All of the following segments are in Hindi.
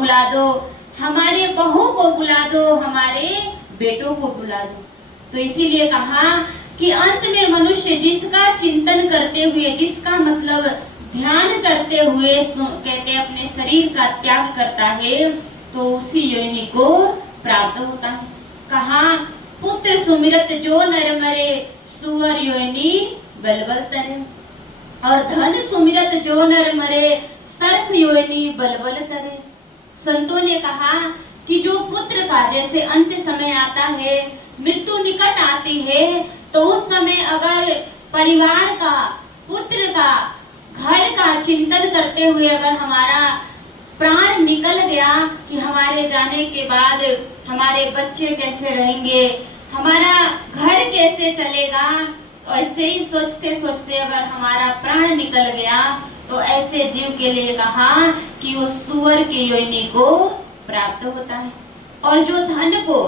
बुला दो, हमारे बहू को बुला दो, हमारे बेटों को बुला दो। तो इसीलिए कहा कि अंत में मनुष्य जिसका चिंतन करते हुए, जिसका मतलब ध्यान करते हुए कहते अपने शरीर का त्याग करता है, तो उसी योनि को प्राप्त होता है। कहा पुत्र सुमिरत जो नर मरे, सुअर योनि बलबल तरे। और धन सुमिरत जो नर मरे, सर्प योनि बलबल तरे। संतों ने कहा कि जो पुत्र का जैसे अंत समय आता है, मृत्यु निकट आती है, तो उस समय अगर परिवार का, पुत्र का, घर का चिंतन करते हुए अगर हमारा प्राण निकल गया कि हमारे जाने के बाद हमारे बच्चे कैसे रहेंगे, हमारा घर कैसे चलेगा, ऐसे ही सोचते सोचते अगर हमारा प्राण निकल गया, तो ऐसे जीव के लिए कहा कि वो सुअर की योनि को प्राप्त होता है। और जो धन को,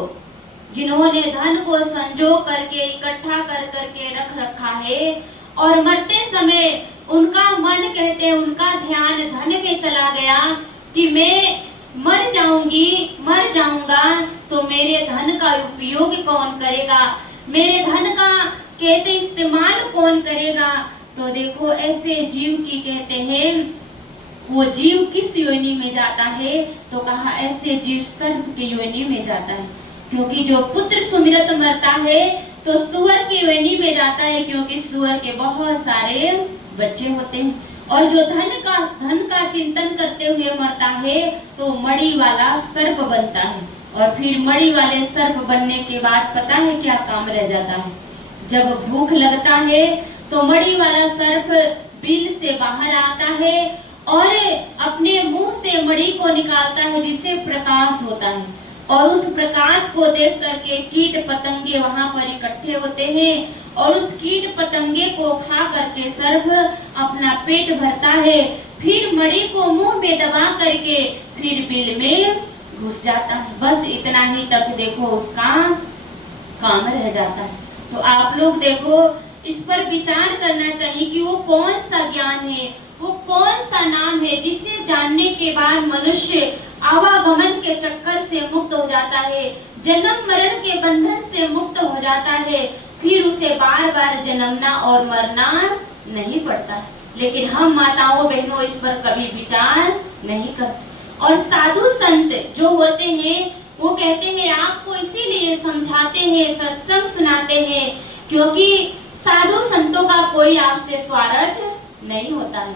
जिन्होंने धन को संजो करके इकट्ठा कर करके रख रखा है और मरते समय उनका मन कहते हैं, उनका ध्यान धन में चला गया कि मैं मर जाऊंगी, मर जाऊंगा, तो मेरे धन का उपयोग कौन करेगा, मेरे धन का कहते इस्तेमाल कौन करेगा। तो देखो ऐसे जीव की कहते हैं वो जीव किस योनि में जाता है, तो कहा ऐसे जीव सर्प की योनि में जाता है। क्योंकि जो पुत्र सुमिरत मरता है तो सुअर की योनि में जाता है, क्योंकि सुअर के बहुत सारे बच्चे होते हैं। और जो धन का चिंतन करते हुए मरता है तो मणि वाला सर्प बनता है। और फिर मणि वाले सर्प बनने के बाद पता है क्या काम रह जाता है, जब भूख लगता है तो मणि वाला सर्प बिल से बाहर आता है और अपने मुंह से मणि को निकालता है, जिससे प्रकाश होता है। और उस प्रकाश को देख करके कीट पतंगे वहां पर इकट्ठे होते हैं और उस कीट पतंगे को खा करके सर्प अपना पेट भरता है, फिर मणि को मुंह में दबा करके फिर बिल में घुस जाता है। बस इतना ही तक देखो उसका काम रह जाता है। तो आप लोग देखो इस पर विचार करना चाहिए कि वो कौन सा ज्ञान है, वो कौन सा नाम है जिसे जानने के बाद मनुष्य आवागमन के चक्कर से मुक्त हो जाता है, जन्म मरण के बंधन से मुक्त हो जाता है, फिर उसे बार बार जन्मना और मरना नहीं पड़ता। लेकिन हम माताओं बहनों इस पर कभी विचार नहीं करते। और साधु संत जो होते हैं वो कहते हैं आपको इसीलिए समझाते हैं, सत्संग सुनाते हैं, क्योंकि साधु संतों का कोई आपसे स्वार्थ नहीं होता है।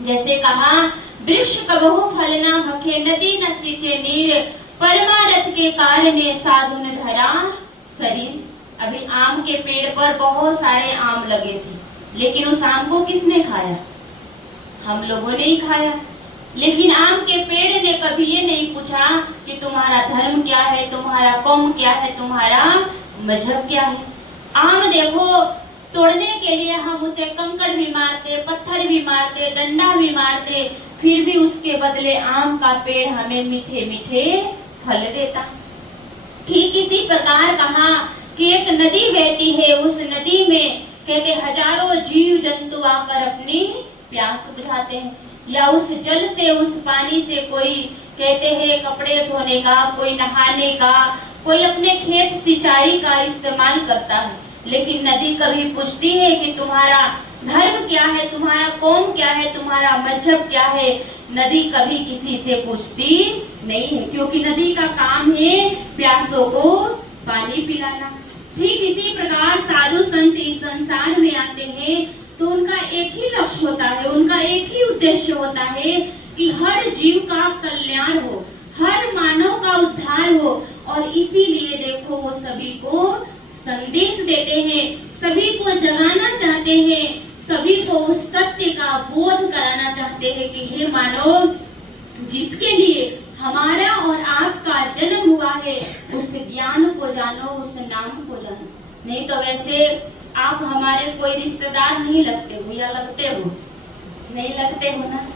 जैसे कहा वृक्ष कबहु फल न भखे, नदी न सींचे नीर, परमारथ के कारणे साधु न धरा शरीर। अभी आम के पेड़ पर बहुत सारे आम लगे थे, लेकिन उस आम को किसने खाया? हम लोगों ने ही खाया। लेकिन आम के पेड़ ने कभी ये नहीं पूछा कि तुम्हारा धर्म क्या है, तुम्हारा कौम क्या है, तुम्हारा मजहब क्या है। आम देखो तोड़ने के लिए हम उसे कंकड़ भी मारते, पत्थर भी मारते, डंडा भी मारते, फिर भी उसके बदले आम का पेड़ हमें मीठे मीठे फल देता। ठीक इसी प्रकार कहा कि एक नदी बहती है, उस नदी में कहते हजारों जीव जंतु आकर अपनी प्यास बुझाते हैं, या उस जल से, उस पानी से कोई कहते हैं कपड़े धोने का, कोई नहाने का, कोई अपने खेत सिंचाई का इस्तेमाल करता है। लेकिन नदी कभी पूछती है कि तुम्हारा धर्म क्या है, तुम्हारा कौम क्या है, तुम्हारा मजहब क्या है? नदी कभी किसी से पूछती नहीं है, क्योंकि नदी का काम है प्यासों को पानी पिलाना। ठीक इसी प्रकार साधु संत इस संसार में आते हैं तो उनका एक ही लक्ष्य होता है, उनका एक ही उद्देश्य होता है कि हर जीव का कल्याण हो, हर मानव का उद्धार हो। और इसीलिए देखो वो सभी को संदेश देते हैं, सभी को जगाना चाहते हैं, सभी को उस सत्य का बोध कराना चाहते हैं कि हे मानव, जिसके लिए हमारा और आपका जन्म हुआ है उस ज्ञान को जानो, उस नाम को जानो। नहीं तो वैसे आप हमारे कोई रिश्तेदार नहीं लगते हो, या लगते हो? नहीं लगते हो ना,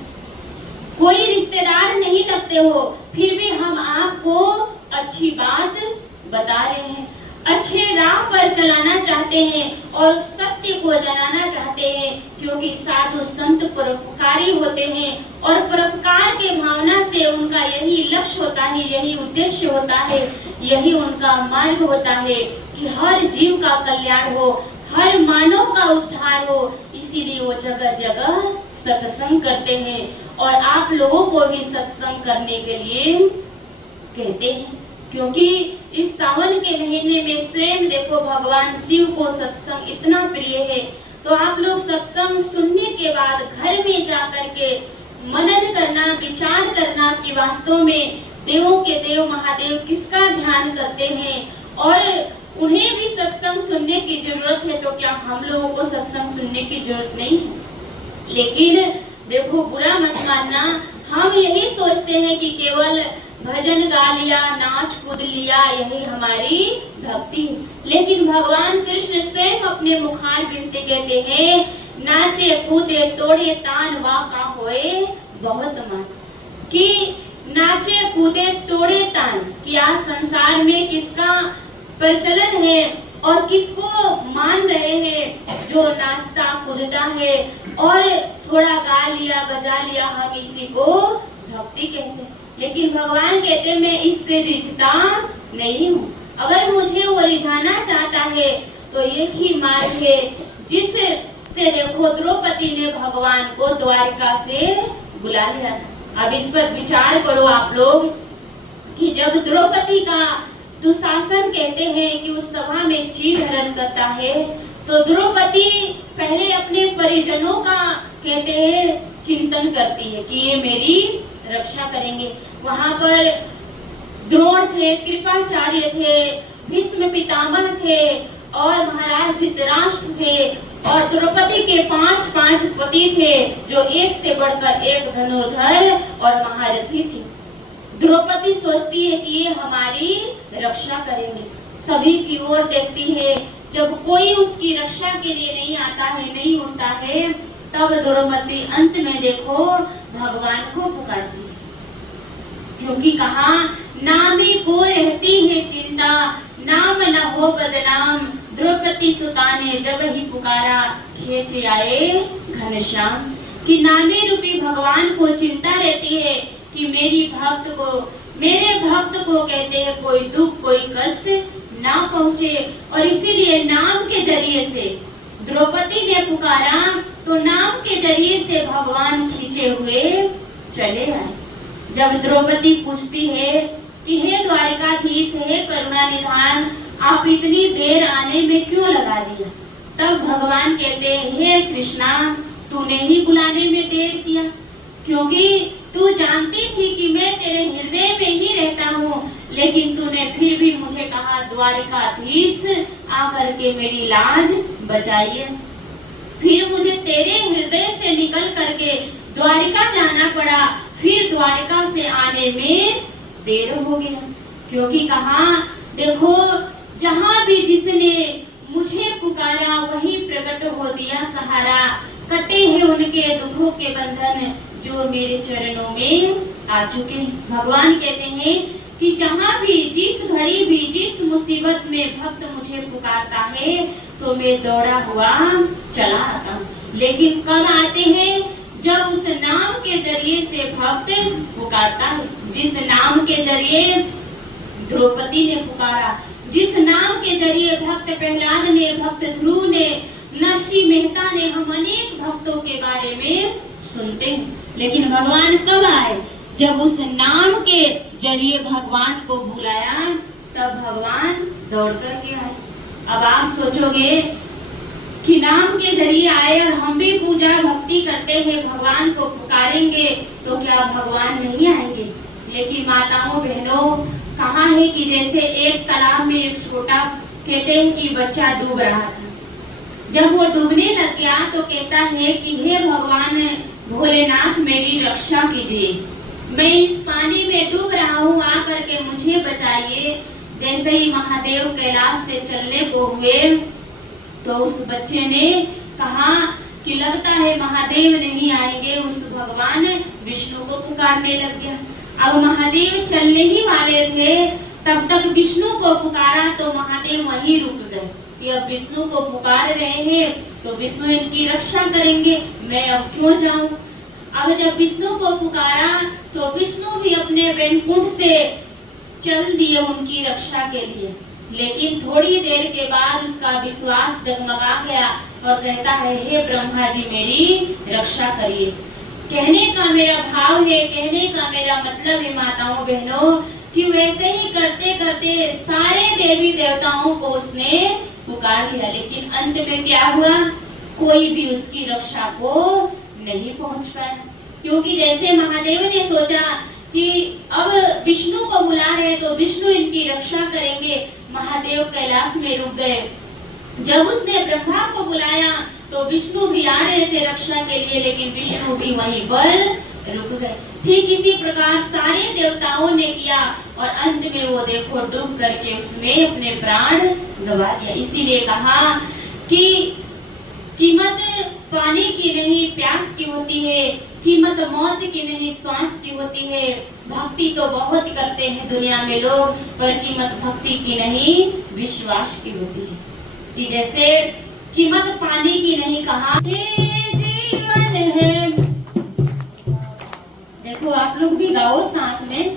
कोई रिश्तेदार नहीं लगते हो, फिर भी हम आपको अच्छी बात बता रहे हैं, अच्छे राह पर चलाना चाहते हैं और सत्य को जनाना चाहते हैं क्योंकि साधु संत परोपकारी होते हैं और परोपकार के भावना से उनका यही लक्ष्य होता है, यही उद्देश्य होता है, यही उनका मार्ग होता है कि हर जीव का कल्याण हो, हर मानव का उद्धार हो। इसीलिए वो जगह जगह सत्संग करते हैं और आप लोगों को भी सत्संग करने के लिए कहते हैं, क्योंकि इस सावन के महीने में स्वयं देखो भगवान शिव को सत्संग इतना प्रिय है। तो आप लोग सत्संग सुनने के बाद घर में जाकर के मनन करना, विचार करना कि वास्तव में देवों के देव महादेव किसका ध्यान करते हैं और उन्हें भी सत्संग सुनने की जरूरत है, तो क्या हम लोगों को सत्संग सुनने की जरूरत नहीं है? लेकिन देखो बुरा मत मानना, हम यही सोचते हैं कि केवल भजन गा लिया, नाच कूद लिया, यही हमारी भक्ति है। लेकिन भगवान कृष्ण स्वयं अपने मुखार बिंद से कहते हैं, नाचे कूदे तोड़े तान वाका होए बहुत मन। कि नाचे कूदे तोड़े तान, कि आज संसार में किसका प्रचलन है और किसको मान रहे हैं? जो नाचता कूदता है और थोड़ा गा लिया बजा लिया, हम इसी को भक्ति कहते हैं। लेकिन भगवान कहते हैं मैं इससे रिझता नहीं हूँ। अगर मुझे वो रिझाना चाहता है तो एक ही मार्ग है, जिससे देखो द्रौपदी ने भगवान को द्वारिका से बुला लिया था। अब इस पर विचार करो आप लोग कि जब द्रौपदी का दुशासन कहते हैं कि उस सभा में चीर हरण करता है, तो द्रौपदी पहले अपने परिजनों का कहते हैं चिंतन करती है कि ये मेरी रक्षा करेंगे। वहां पर द्रोण थे, कृपाचार्य थे, भीष्म पितामह थे और महाराज धृतराष्ट्र थे और द्रौपदी के 5 पति थे, जो एक से बढ़कर एक धनुर्धर और महारथी थे। द्रौपदी सोचती है कि ये हमारी रक्षा करेंगे, सभी की ओर देखती है। जब कोई उसकी रक्षा के लिए नहीं आता है, नहीं उठता है, तब द्रौपदी अंत में देखो भगवान को पुकारती है, क्योंकि कहा नामी को रहती है चिंता, नाम न हो बदनाम, द्रौपदी सुता ने जब ही पुकारा खींच आए घनश्याम। कि नामी रूपी भगवान को चिंता रहती है कि मेरे भक्त को कहते हैं कोई दुख कोई कष्ट ना पहुँचे, और इसीलिए नाम के जरिए से द्रौपदी ने पुकारा, तो नाम के जरिए से भगवान खींचे हुए चले आए। जब द्रौपदी पूछती है कि हे द्वारिकाधीश, हे करुणा निधान, आप इतनी देर आने में क्यों लगा दिया? तब भगवान कहते हैं हे कृष्णा, तूने ही बुलाने में देर किया, क्योंकि तू जानती थी कि मैं तेरे हृदय में ही रहता हूँ, लेकिन तूने फिर भी मुझे कहा द्वारिकाधीश आकर के मेरी लाज बचाइए। फिर मुझे तेरे हृदय से निकल करके द्वारिका जाना पड़ा, फिर द्वारिका से आने में देर हो गया, क्योंकि कहा देखो जहाँ भी जिसने मुझे पुकारा वही प्रकट हो दिया सहारा, कटे हैं उनके दुखों के बंधन जो मेरे चरणों में आ चुके हैं। भगवान कहते हैं कि जहाँ भी जिस घड़ी भी जिस मुसीबत में भक्त मुझे पुकारता है तो मैं दौड़ा हुआ चला आता हूँ। लेकिन कब आते हैं? जब उस नाम के जरिए से भक्त पुकारता है, जिस नाम के जरिए द्रौपदी ने पुकारा, जिस नाम के जरिए भक्त प्रहलाद ने, भक्त ध्रुव ने, नरसिंह मेहता ने, हम अनेक भक्तों के बारे में सुनते हैं। लेकिन भगवान कब आए? जब उस नाम के जरिए भगवान को बुलाया, तब भगवान दौड़ करके आए। अब आप सोचोगे कि नाम के जरिए आए और हम भी पूजा भक्ति करते हैं, भगवान को पुकारेंगे तो क्या भगवान नहीं आएंगे? लेकिन माताओं बहनों, कहा है कि जैसे एक तालाब में एक छोटा कहते हैं कि बच्चा डूब रहा था, जब वो डूबने लग गया तो कहता है कि हे भगवान भोलेनाथ मेरी रक्षा कीजिए, मैं इस पानी में डूब रहा हूँ, आकर के मुझे बचाइए। जैसे ही महादेव कैलाश से चलने को हुए तो उस बच्चे ने कहा कि लगता है महादेव नहीं आएंगे, उस भगवान विष्णु को पुकारने लग गया। अब महादेव चलने ही वाले थे, तब तक विष्णु को पुकारा तो महादेव वहीं रुक गए कि अब विष्णु को पुकार रहे हैं तो विष्णु इनकी रक्षा करेंगे, मैं अब क्यों जाऊं। अब जब विष्णु को पुकारा तो विष्णु भी अपने वैकुंठ से चल दिए उनकी रक्षा के लिए। लेकिन थोड़ी देर के बाद उसका विश्वास डगमगा गया और कहता है, हे ब्रह्मा जी मेरी रक्षा करिए। कहने का मेरा भाव है, कहने का मेरा मतलब है माताओं बहनों, कि वैसे ही करते करते सारे देवी देवताओं को उसने पुकार लिया, लेकिन अंत में क्या हुआ, कोई भी उसकी रक्षा को नहीं पहुंच पाया। क्योंकि जैसे महादेव ने सोचा कि अब विष्णु को बुला रहे तो विष्णु इनकी रक्षा करेंगे, महादेव कैलाश में रुक गए। जब उसने ब्रह्मा को बुलाया तो विष्णु भी आ रहे थे रक्षा के लिए, लेकिन विष्णु भी वहीं पर रुक गए। ठीक इसी प्रकार सारे देवताओं ने किया और अंत में वो देखो डूब करके उसमें अपने प्राण गवा दिया। इसीलिए कहा कि कीमत पानी की नहीं प्यास की होती है, कीमत मौत की नहीं श्वास की होती है। भक्ति तो बहुत करते हैं दुनिया में लोग, पर कीमत भक्ति की नहीं विश्वास की होती है। कि जैसे कीमत पानी की नहीं, कहा जीवन है। देखो आप लोग भी गाओ साथ में,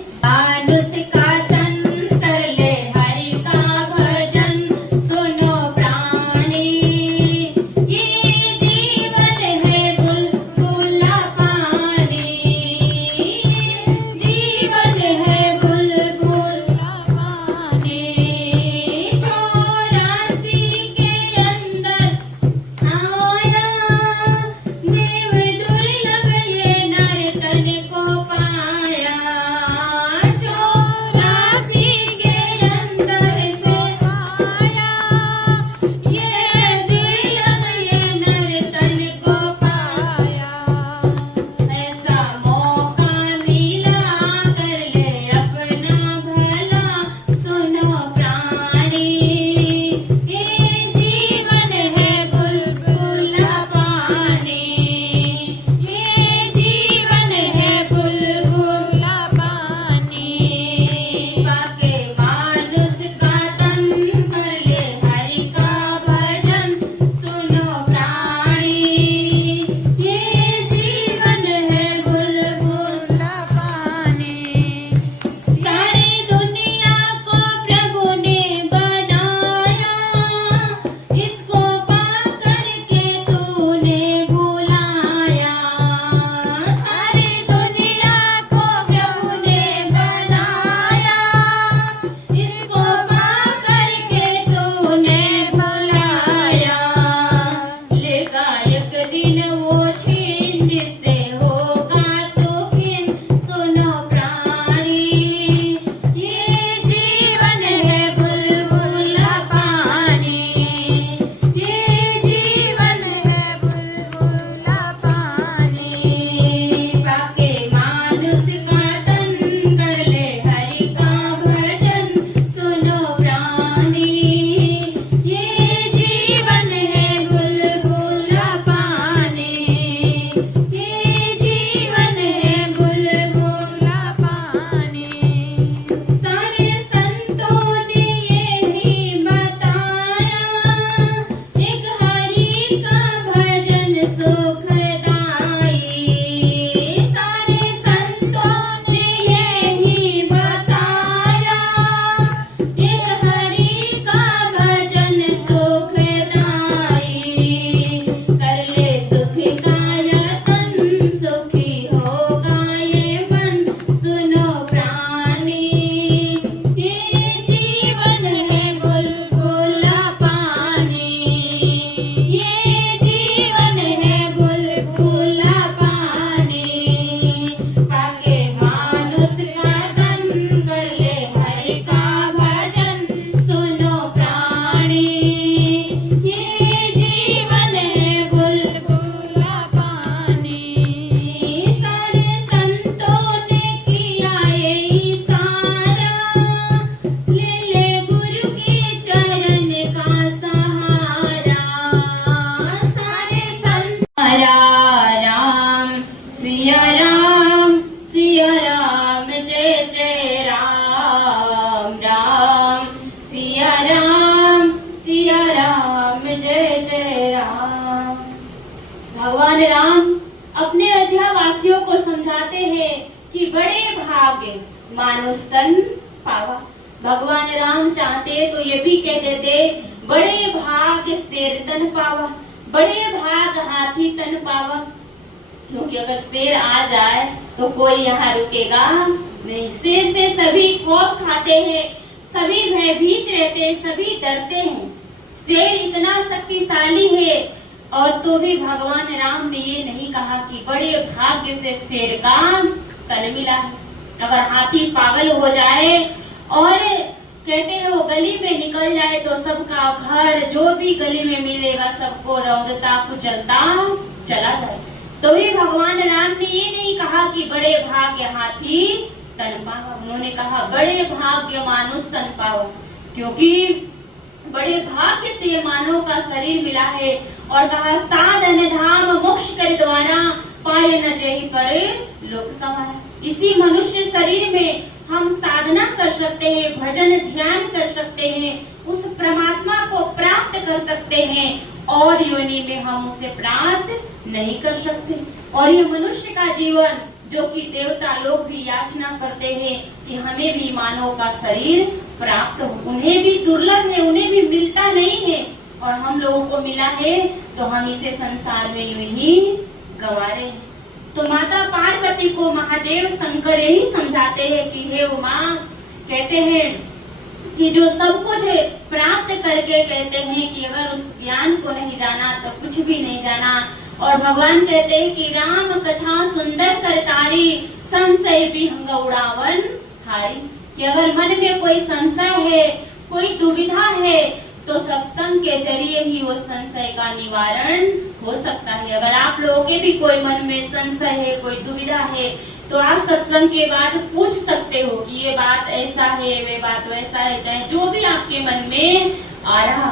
भाग्य मानुष तन पावा। भगवान राम चाहते तो ये भी कह देते बड़े भाग्य शेर तन पावा, बड़े भाग हाथी तन पावा। क्योंकि अगर शेर आ जाए तो कोई यहाँ रुकेगा नहीं। शेर से सभी खौफ खाते हैं, सभी भयभीत रहते हैं, सभी डरते हैं। शेर इतना शक्तिशाली है और तो भी भगवान राम ने ये नहीं कहा कि बड़े भाग्य से शेर का तन मिला है। अगर हाथी पागल हो जाए और कहते हैं वो गली में निकल जाए तो सबका घर जो भी गली में मिलेगा सबको रौंदता कुचलता चला जाए। तो भी भगवान राम ने ये नहीं कहा कि बड़े भाग्य हाथी तन पाओ, उन्होंने कहा बड़े भाग्य मानुष तन पाओ। क्योंकि बड़े भाग्य से मानव का शरीर मिला है और कहा साधन धाम मोक्ष कर द्वारा पाए न जही पर लोक समाया। इसी मनुष्य शरीर में हम साधना कर सकते हैं, भजन ध्यान कर सकते हैं, उस परमात्मा को प्राप्त कर सकते हैं और योनि में हम उसे प्राप्त नहीं कर सकते। और ये मनुष्य का जीवन जो कि देवता लोग भी याचना करते हैं कि हमें भी मानव का शरीर प्राप्त हो, उन्हें भी दुर्लभ है, उन्हें भी मिलता नहीं है और हम लोगों को मिला है तो हम इसे संसार में यूं ही गंवा रहे हैं। तो माता पार्वती को महादेव शंकर यही समझाते हैं कि हे उमा, कहते हैं कि जो सब कुछ प्राप्त करके कहते हैं कि अगर उस ज्ञान को नहीं जाना तो कुछ भी नहीं जाना। और भगवान कहते हैं कि राम कथा सुंदर करतारी संशय विहंग उड़ावन हारी, कि अगर मन में कोई संशय है, कोई दुविधा है तो सत्संग के जरिए ही वो संशय का निवारण हो सकता है। अगर आप लोगों के भी कोई मन में संशय है, कोई दुविधा है तो आप सत्संग के बाद पूछ सकते हो कि ये बात ऐसा है, वे बात वैसा है, चाहे जो भी आपके मन में आ रहा